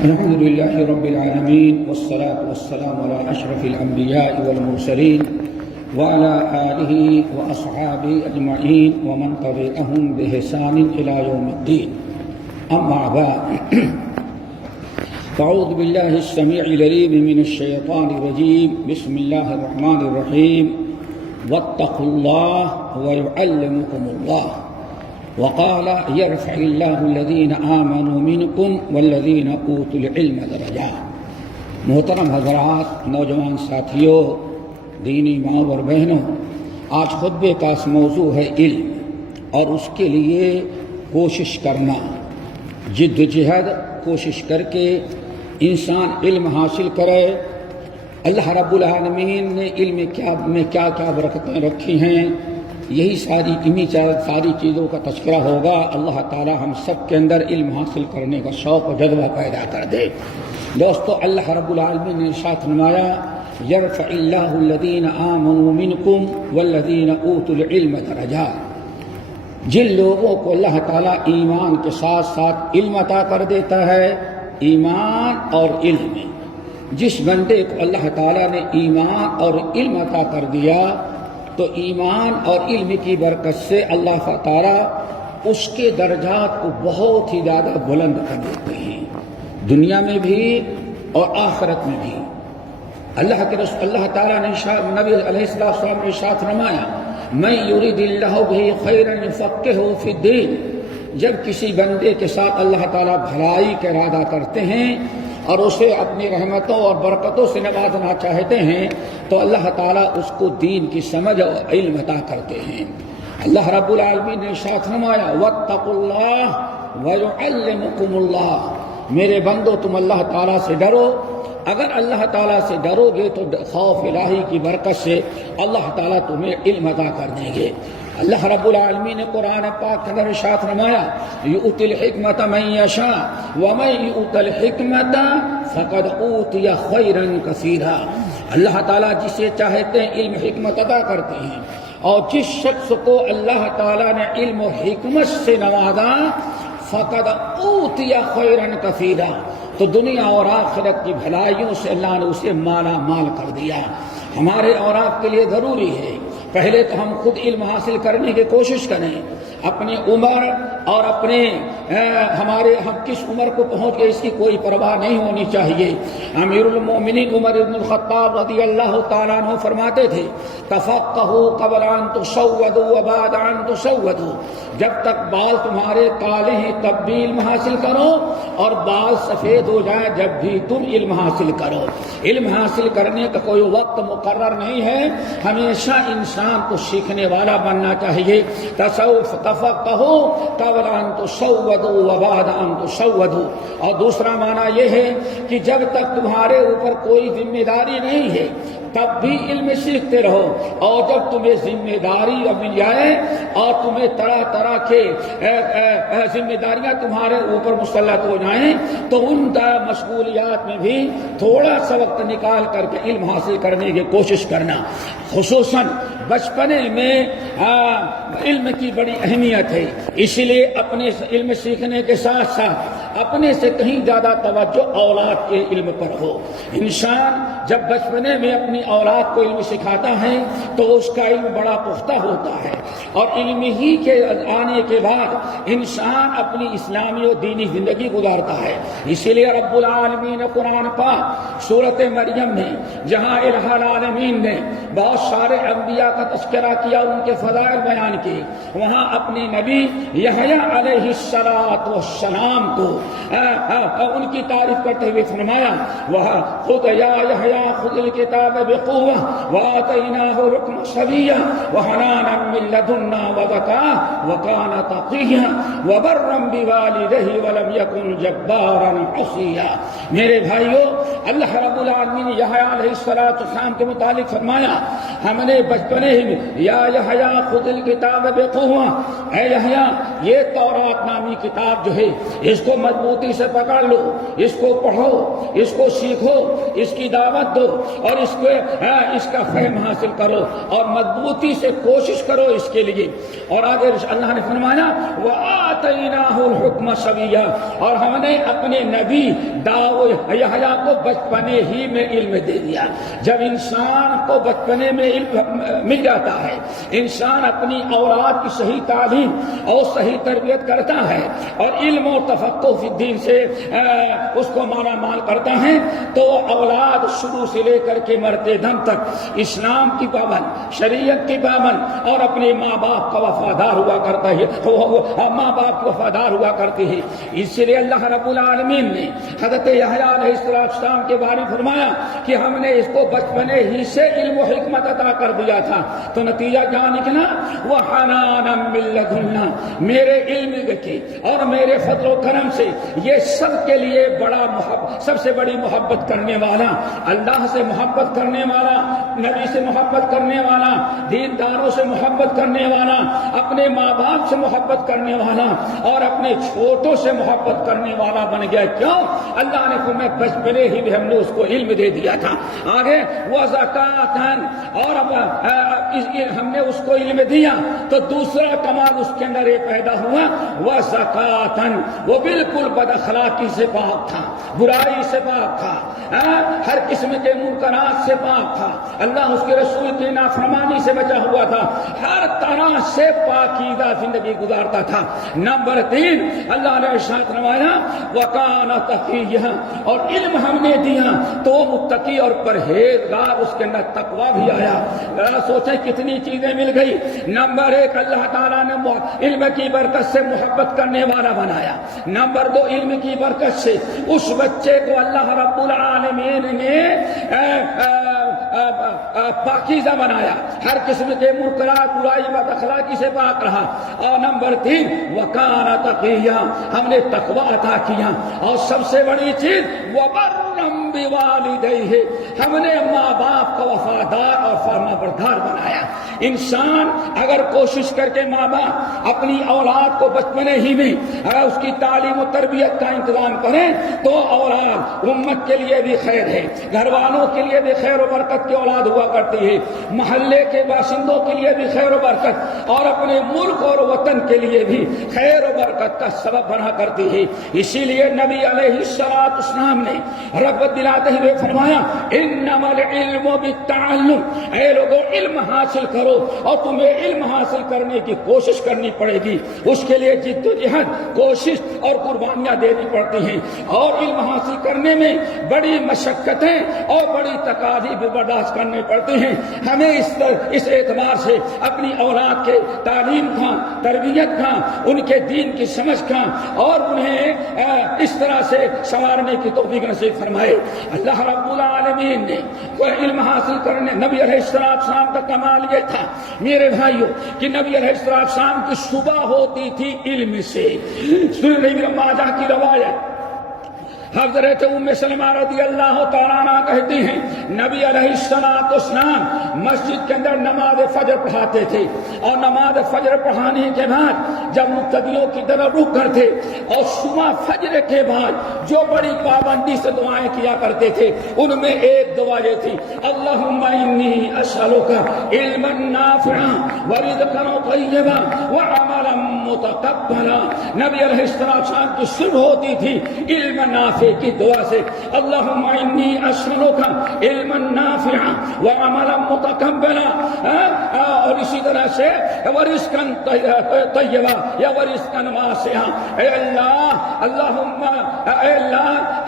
الحمد لله رب العالمين والصلاة والسلام على أشرف الأنبياء والمرسلين وعلى آله وأصحابه أجمعين ومن تبعهم بإحسان إلى يوم الدين. أما بعد، فأعوذ بالله السميع العليم من الشيطان الرجيم. بسم الله الرحمن الرحيم. واتقوا الله ويعلمكم الله. وقال يرفع الله الذين آمنوا منكم والذين اوتوا العلم درجات. محترم حضرات، نوجوان ساتھیوں، دینی ماں اور بہنوں، آج خطبے کا موضوع ہے علم، اور اس کے لیے کوشش کرنا، جد و جہد کوشش کر کے انسان علم حاصل کرے. اللہ رب العالمین نے علم میں کیا کیا برکتیں رکھی ہیں، یہی ساری چیزوں کا تذکرہ ہوگا. اللہ تعالی ہم سب کے اندر علم حاصل کرنے کا شوق و جذبہ پیدا کر دے. دوستو، اللہ رب العالمین نے ارشاد فرمایا یرفع اللہ الذین آمنوا منکم والذین اوتوا العلم درجات. جن لوگوں کو اللہ تعالی ایمان کے ساتھ ساتھ علم عطا کر دیتا ہے، ایمان اور علم، جس بندے کو اللہ تعالی نے ایمان اور علم عطا کر دیا تو ایمان اور علم کی برکت سے اللہ تعالی اس کے درجات کو بہت ہی زیادہ بلند کر دیتے ہیں، دنیا میں بھی اور آخرت میں بھی. اللہ تعالیٰ نے نبی علیہ السلام نے ارشاد فرمایا من یرید اللہ بہ خیرا یفقہہ فی الدین. جب کسی بندے کے ساتھ اللہ تعالیٰ بھلائی کا ارادہ کرتے ہیں اور اسے اپنی رحمتوں اور برکتوں سے نوازنا چاہتے ہیں تو اللہ تعالیٰ اس کو دین کی سمجھ اور علم عطا کرتے ہیں. اللہ رب العالمین نے ارشاد فرمایا واتقوا اللہ ویعلمکم اللہ. میرے بندو، تم اللہ تعالیٰ سے ڈرو. اگر اللہ تعالیٰ سے ڈرو گے تو خوف الہی کی برکت سے اللہ تعالیٰ تمہیں علم عطا کر دیں گے. اللہ رب العالمین نے قرآن پاک کے اندر ارشاد فرمایا یؤتی الحکمت من یشاء ومن یؤت الحکمت فقد اوتی خیرا کثیرا. اللہ تعالیٰ جسے چاہتے ہیں علم حکمت عطا کرتے ہیں، اور جس شخص کو اللہ تعالیٰ نے علم و حکمت سے نوازا فقد اوتی خیرا کثیرا، تو دنیا اور آخرت کی بھلائیوں سے اللہ نے اسے مالا مال کر دیا. ہمارے اور آپ کے لیے ضروری ہے پہلے تو ہم خود علم حاصل کرنے کی کوشش کریں. اپنی عمر اور ہم کس عمر کو پہنچ گئے اس کی کوئی پرواہ نہیں ہونی چاہیے. امیر المومنین عمر بن الخطاب رضی اللہ تعالیٰ عنہ فرماتے تھے تفقہوا قبل ان تسودوا وبعد ان تسودوا. جب تک بال تمہارے کالے ہیں تب بھی علم حاصل کرو، اور بال سفید ہو جائیں جب بھی تم علم حاصل کرو. علم حاصل کرنے کا کوئی وقت مقرر نہیں ہے، ہمیشہ انسان کو سیکھنے والا بننا چاہیے. تفقہوا قبل ان تسودوا وبعد ان تسودوا. اور دوسرا معنی یہ ہے کہ جب تک تمہارے اوپر کوئی ذمہ داری نہیں ہے تب بھی علم سیکھتے رہو، اور جب تمہیں ذمہ داری مل جائے اور تمہیں طرح طرح کے ذمہ داریاں تمہارے اوپر مسلط ہو جائیں تو ان مشغولیات میں بھی تھوڑا سا وقت نکال کر کے علم حاصل کرنے کی کوشش کرنا. خصوصاً بچپنے میں علم کی بڑی اہمیت ہے، اسی لیے اپنے علم سیکھنے کے ساتھ ساتھ اپنے سے کہیں زیادہ توجہ اولاد کے علم پر ہو. انسان جب بچپنے میں اپنی اولاد کو علم سکھاتا ہے تو اس کا علم بڑا پختہ ہوتا ہے، اور علم ہی کے آنے کے بعد انسان اپنی اسلامی اور دینی زندگی گزارتا ہے. اسی لیے رب العالمین نے قرآن پاک سورۃ مریم میں جہاں الہ العالمین نے بہت سارے انبیاء کا تذکرہ کیا، ان کے فضائل بیان کیے، وہاں اپنے نبی یحییٰ علیہ السلام کو ان کی تعریف کرتے ہوئے فرمایا خذ یا یحییٰ خذ الکتاب بقوة وآتیناہ حکما صبیا وحنانا من لدنا وزکاة وکان تقیا وبرا بوالدہ ولم یکن جبارا عصیا. میرے بھائیو، اللہ رب العالمین نے یحییٰ علیہ السلام کے متعلق فرمایا ہم نے بچپنے ہی میں یا یحییٰ خذ الکتاب بقوة، اے یحییٰ یہ تورات نامی کتاب جو ہے اس کو مضبوطی سے پکڑ لو، اس کو پڑھو، اس کو سیکھو، اس کی دعوت دو اور اس کا فہم حاصل کرو اور مضبوطی سے کوشش کرو اس کے لیے۔ اور آگے اللہ نے فرمایا وَآتَيْنَاهُ الْحُكْمَ صَبِيًّا، اور ہم نے اپنے نبی یحییٰ کو بچپنے ہی میں علم دے دیا۔ جب انسان کو بچپنے میں علم مل جاتا ہے، انسان اپنی اولاد کی صحیح تعلیم اور صحیح تربیت کرتا ہے اور علم و تفقہ فی الدین سے اس کو مالا مال کرتا ہے، تو اولاد شروع سے لے کر کے مرتے دم تک اسلام کی پابند، شریعت کی پابند اور اپنے ماں باپ کا وفادار ہوا کرتا ہے، ماں باپ کو وفادار ہوا کرتے ہیں۔ اس لیے اللہ رب العالمین نے حضرت یحییٰ علیہ السلام کے بارے میں فرمایا کہ ہم نے اس کو بچپنے ہی سے علم و حکمت عطا کر دیا تھا، تو نتیجہ کیا نکلا؟ وَحَنَانًا مِّن لَّدُنَّا، میرے علم کے اور میرے فضل و کرم سے یہ سب کے لیے سب سے بڑی محبت کرنے والا، اللہ سے محبت کرنے والا، نبی سے محبت کرنے والا، دینداروں سے محبت کرنے والا، اپنے ماں باپ سے محبت کرنے والا اور اپنے چھوٹوں سے محبت کرنے والا بن گیا۔ کیوں؟ اللہ نے تمہیں بچپنے ہی میں ہم نے اس کو علم دے دیا تھا۔ آگے وَزَكَاةً، اور ہم نے اس کو علم دیا تو دوسرا کمال اس کے اندر یہ پیدا ہوا وَزَكَاةً، وہ بالکل بد اخلاقی سے پاک تھا، برائی سے پاک تھا، ہر قسم کے منکرات سے پاک تھا، اللہ اس کے رسول کی نافرمانی سے بچا ہوا تھا، ہر طرح سے پاکیزہ زندگی گزارتا تھا۔ نمبر 3 اللہ نے ارشاد فرمایا وَكَانَ تَقِيًّا، اور علم ہم نے دیا تو وہ متقی اور پرہیزگار، اس کے اندر تقویٰ بھی آیا۔ ذرا سوچیں کتنی چیزیں مل گئی۔ نمبر 1 اللہ تعالیٰ نے علم کی برکت سے محبت کرنے والا بنایا۔ نمبر 2 علم کی برکت سے اس بچے کو اللہ رب العالمین نے پاکیزہ بنایا، ہر قسم کے منکرات، برائی، بد اخلاقی سے پاک رہا۔ اور نمبر 3 وَكَانَ تَقِيًّا، ہم نے تقویٰ عطا کیا۔ اور سب سے بڑی چیز وَبَرًّا بِوَالِدَيْهِ، ہم نے ماں باپ کو وفادار اور فرمانبردار بنایا۔ انسان اگر کوشش کر کے ماں باپ اپنی اولاد کو بچپنے ہی میں اگر اس کی تعلیم و تربیت کا انتظام کریں تو اولاد امت کے لیے بھی خیر ہے، گھر والوں کے لیے بھی خیر و برکت کی اولاد ہوا کرتی ہے، محلے کے باشندوں کے لیے بھی خیر و برکت اور اپنے ملک اور وطن کے لیے بھی خیر و برکت کا سبب بنا کرتی ہے۔ اسی لیے نبی علیہ السلام نے رغبت دلاتے ہوئے فرمایا انما العلم بالتعلم، اے لوگوں علم حاصل کرو اور تمہیں علم حاصل کرنے کی کوشش کرنی پڑے گی، اس کے لیے جد و جہد، کوشش اور قربانیاں دینی پڑتی ہیں، اور علم حاصل کرنے میں بڑی مشقتیں اور بڑی تکالیف بھی برداشت کرنے پڑتے ہیں۔ ہمیں اس اعتبار سے اپنی اولاد کے تعلیم کا، تربیت کا، ان کے دین کی سمجھ کا اور انہیں اس طرح سے سنوارنے کی توفیق نصیب فرمائے۔ اللہ رب العالمین نے علم حاصل کرنے، نبی علیہ السلام کا کمال یہ تھا میرے بھائیوں کہ نبی علیہ السلام کی صبح ہوتی تھی علم سے۔ سنن ابن ماجہ کی روایت حضرت ام سلمہ رضی اللہ تعالیٰ عنہ کہتی ہیں نبی علیہ السلام مسجد کے اندر نماز فجر پڑھاتے تھے، اور نماز فجر پڑھانے کے بعد جب مقتدیوں کی طرف رک کرتے اور صبح فجر کے بعد جو بڑی پابندی سے دعائیں کیا کرتے تھے ان میں ایک دعا یہ تھی اللہم انی اسألک علما نافعا ورزقا طیبا وعملا متقبلا۔ نبی علیہ السلام کی شروع ہوتی تھی علم نافع کی دعا سے، اللہم انی اسألک علما نافعا وعملا متقبلا، اور اسی طرح سے ورزقا طیبا یا ورزقا واسعا۔ اے اللہ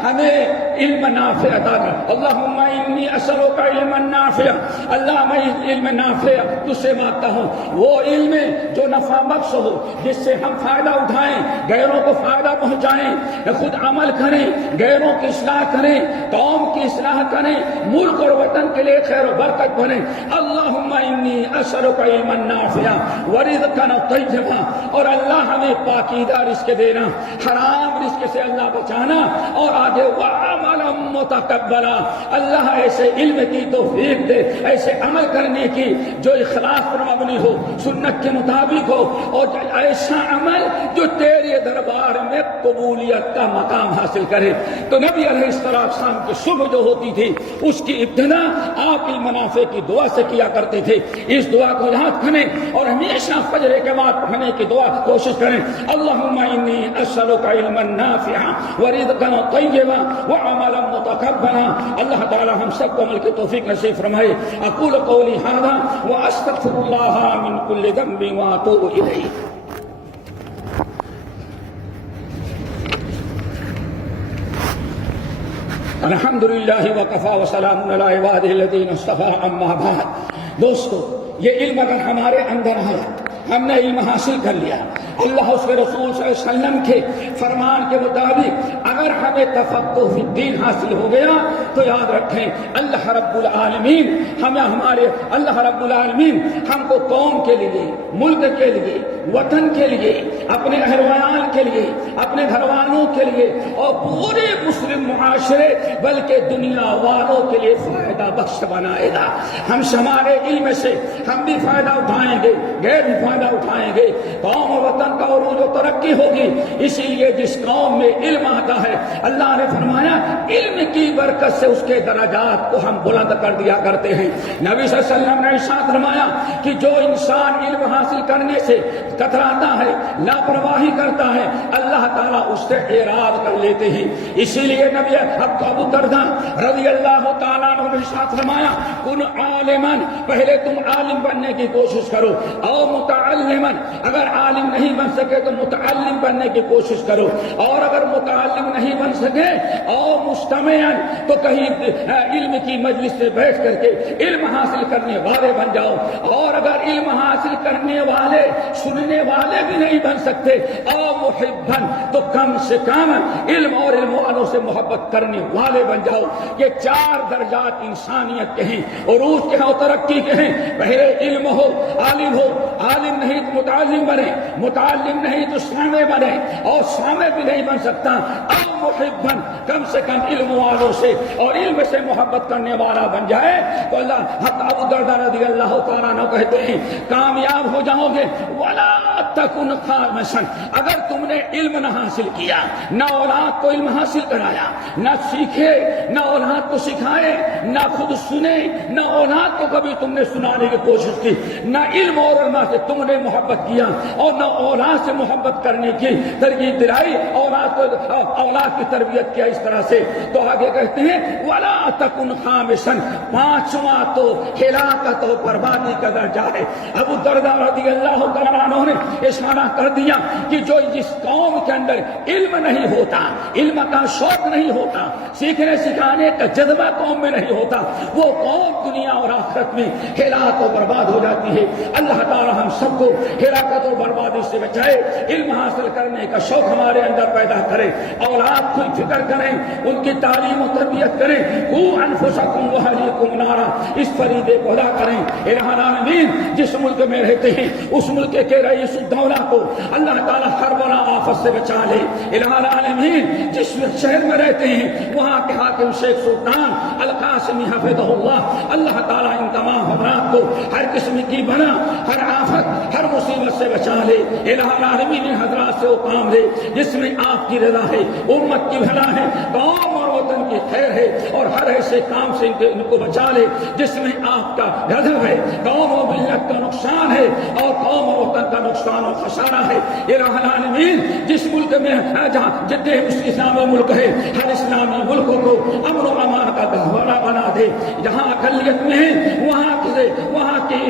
ہمیں علم نافع عطا کر، اللہم انی اسألک علما نافعا، اللہ میں علم نافع تجھ سے مانگتا ہوں، وہ علم جو نفع بخش ہو، جس سے ہم فائدہ اٹھائیں، غیروں کو فائدہ پہنچائیں، خود عمل کریں، غیروں کی اصلاح کریں، قوم کی اصلاح کریں، ملک اور وطن کے لیے خیر و برکت بنے۔ اللہم اللہم انی اسألک علما نافعا ورزقا طیبا، اور اللہ ہمیں پاکیزہ رزق دینا، حرام رزق سے اللہ بچانا، اور آگے وعملا متقبلا، اللہ ایسے علم کی توفیق دے، ایسے عمل کرنے کی جو اخلاص پر مبنی ہو، سنت کے مطابق ہو، اور ایسا عمل جو تیرے دربار میں قبولیت کا مقام حاصل کرے۔ تو نبی علیہ السلام کی صبح جو ہوتی تھی اس کی ابتدا آپ المنافع کی دعا سے کیا کرتے تھے۔ اس دعا کو یاد کریں اور ہمیشہ فجر کے بعد پڑھنے کی دعا کوشش کریں۔ اللہم انی اسألک علما نافعا ورزقا طیبا وعملا متقبلا۔ اللہ تعالی ہم سب کو عمل کی توفیق نصیب فرمائے۔ اقول قولی ھذا واستغفر اللہ من کل ذنب واتوب الیہ۔ الحمدللہ وکفی وسلام علی عبادہ الذین اصطفی، اما بعد۔ دوستو، یہ علم اگر ہمارے اندر ہے، ہم نے علم حاصل کر لیا، اللہ اس کے رسول صلی اللہ علیہ وسلم کے فرمان کے مطابق اگر ہمیں تفقہ فی الدین حاصل ہو گیا تو یاد رکھیں اللہ رب العالمین اللہ رب العالمین ہم کو قوم کے لیے، ملک کے لیے، وطن کے لیے، اپنے اہل ویال کے لیے، اپنے گھر والوں کے لیے، اور پورے مسلم معاشرے بلکہ دنیا والوں کے لیے فائدہ بخش بنائے گا۔ ہمارے علم سے ہم بھی فائدہ اٹھائیں گے، غیر بھی فائدہ اٹھائیں گے، قوم اور وطن کا عروج و ترقی ہوگی۔ اسی لیے جس قوم میں علم آتا ہے، اللہ نے فرمایا علم کی برکت سے اس کے درجات کو ہم بلند کر دیا کرتے ہیں۔ نبی صلی اللہ علیہ وسلم نے ارشاد فرمایا کہ جو انسان علم حاصل کرنے سے کتراتا ہے، لاپرواہی کرتا ہے، اللہ تعالیٰ اس سے اعراض کر لیتے ہیں۔ اسی لیے نبی ابو درداء رضی اللہ تعالیٰ عنہ نے ارشاد فرمایا کن عالما، پہلے تم عالم بننے کی کوشش کرو، اور متعلما، اگر عالم نہیں بن سکے تو متعلم بننے کی کوشش کرو، اور اگر متعلم نہیں بن سکے اور مستمعا تو کہیں علم کی مجلس سے بیٹھ کر کے علم حاصل کرنے والے بن جاؤ، اور اگر علم حاصل کرنے والے سننے والے بھی نہیں بن سکتے اور محبا تو کم سے کم علم اور علم والوں سے محبت کرنے والے بن جاؤ۔ یہ چار درجات انسانیت کے ہیں، عروج کے ہیں اور ترقی کے ہیں۔ پہلے علم ہو، عالم نہیں تو متعلم بنے، متعلم نہیں تو سامع بنے، اور سامع بھی نہیں بن سکتا اور محبا کم سے کم علم والوں سے اور علم سے محبت کرنے والا بن جائے تو اللہ ابو درداء رضی اللہ تعالیٰ عنہ کہتے ہیں کامیاب ہو جاؤ گے۔ ولا تکن خامسا، اگر تم نے علم نہ حاصل کیا، نہ اولاد کو علم حاصل کرایا، نہ سیکھے، نہ اولاد کو سکھائے، نہ خود سنے، نہ اولاد کو کبھی تم نے سنانے کی کوشش کی، نہ علم اور علماء سے تم نے محبت کیا اور نہ اولاد سے محبت کرنے کی ترغیب دلائی، اولاد کی تربیت کیا اس طرح سے، تو آگے کہتے ہیں ولا تکن خامسا، پانچواں تو ہلاکت و بربادی کا درجہ ہے۔ ابو درداء رضی اللہ تعالیٰ عنہ نے اشارہ کر دیا کہ جو جس قوم کے اندر علم نہیں ہوتا، علم کا شوق نہیں ہوتا، سیکھنے سکھانے کا جذبہ قوم میں نہیں ہوتا، وہ قوم دنیا اور آخرت میں ہلاک و برباد ہو جاتی ہے۔ اللہ تعالی ہم سب کو ہلاکت و بربادی سے بچائے، علم حاصل کرنے کا شوق ہمارے اندر پیدا کرے، اولاد کی فکر کریں، ان کی تعلیم و تربیت کریں، قوا انفسکم واہلیکم نارا، اس فریضے کو ادا کریں۔ الہ العالمین جس ملک میں رہتے ہیں اس ملک کے رئیس الدولہ کو اللہ تعالیٰ ہر بلا آفت سے بچا لے۔ الہ العالمین جس شہر میں رہتے ہیں وہاں کے حاکم شیخ سلطان القاسمی حفظہ اللہ تعالیٰ ان تمام حضرات کو ہر قسم کی بنا، ہر آفت، ہر مصیبت سے بچا لے۔ الہ العالمین ان حضرات سے وہ کام لے جس میں آپ کی رضا ہے، امت کی بھلا ہے، قوم اور وطن کی خیر ہے، اور ہر ایسے کام سے ان کو بچا لے جس میں آپ کا غضب ہے، قوم و ملت کا نقصان ہے، اور قوم اور وطن کا نقصان و خسارہ ہے۔ الہ العالمین جس ملک میں جہاں جتنے اسلامی ملک ہے ہر اسلامی ملکوں کو امن و امان کا گہوارہ بنا دے۔ جہاں اقلیت میں ہے وہاں کی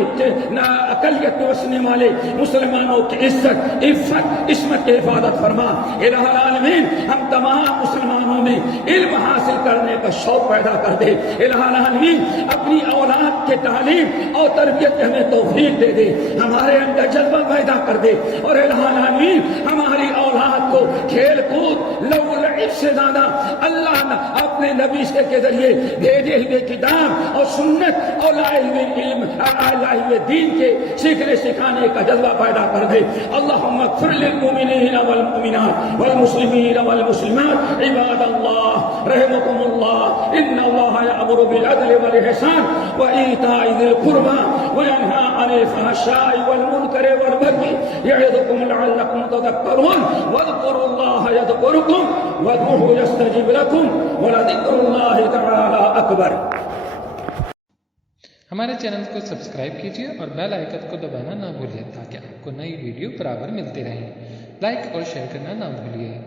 اقلیت میں بسنے والے مسلمانوں کی عزت، عفت، عصمت کی حفاظت فرما۔ الہ العالمین ہم تمام مسلمانوں میں علم حاصل کرنے کا شوق پیدا کر دے۔ الہ العالمین اپنی اولاد کے تعلیم اور تربیت ہمیں توفیق دے دے، ہمارے اندر جذبہ پیدا کر دے، اور العالمین ہماری اولاد کو کھیل کود لو لعب سے زیادہ اللہ نے اپنے نبی سے کے ذریعے بھیجے ہوئے کتاب اور سنت اور لائے ہوئے علم، لائے ہوئے دین کے سیکھنے سکھانے کا جذبہ پیدا کر دے۔ اللہم اغفر للمؤمنین والمؤمنات والمسلمین والمسلمات عباد اللہ رحمکم اللہ، ان اللہ یأمر بالعدل والإحسان وإیتاء ذی القربى وینہی عن الفحشاء والمنکر والبغی یعظکم لعلکم تذکرون واذکروا اللہ یذکرکم وادعوہ یستجب لکم ولذکر اللہ تعالی اکبر۔ ہمارے چینل کو سبسکرائب کیجیے اور بیل آئیکن کو دبانا نہ بھولیے تاکہ آپ کو نئی ویڈیو برابر ملتی رہیں۔ لائک اور شیئر کرنا نہ بھولیے۔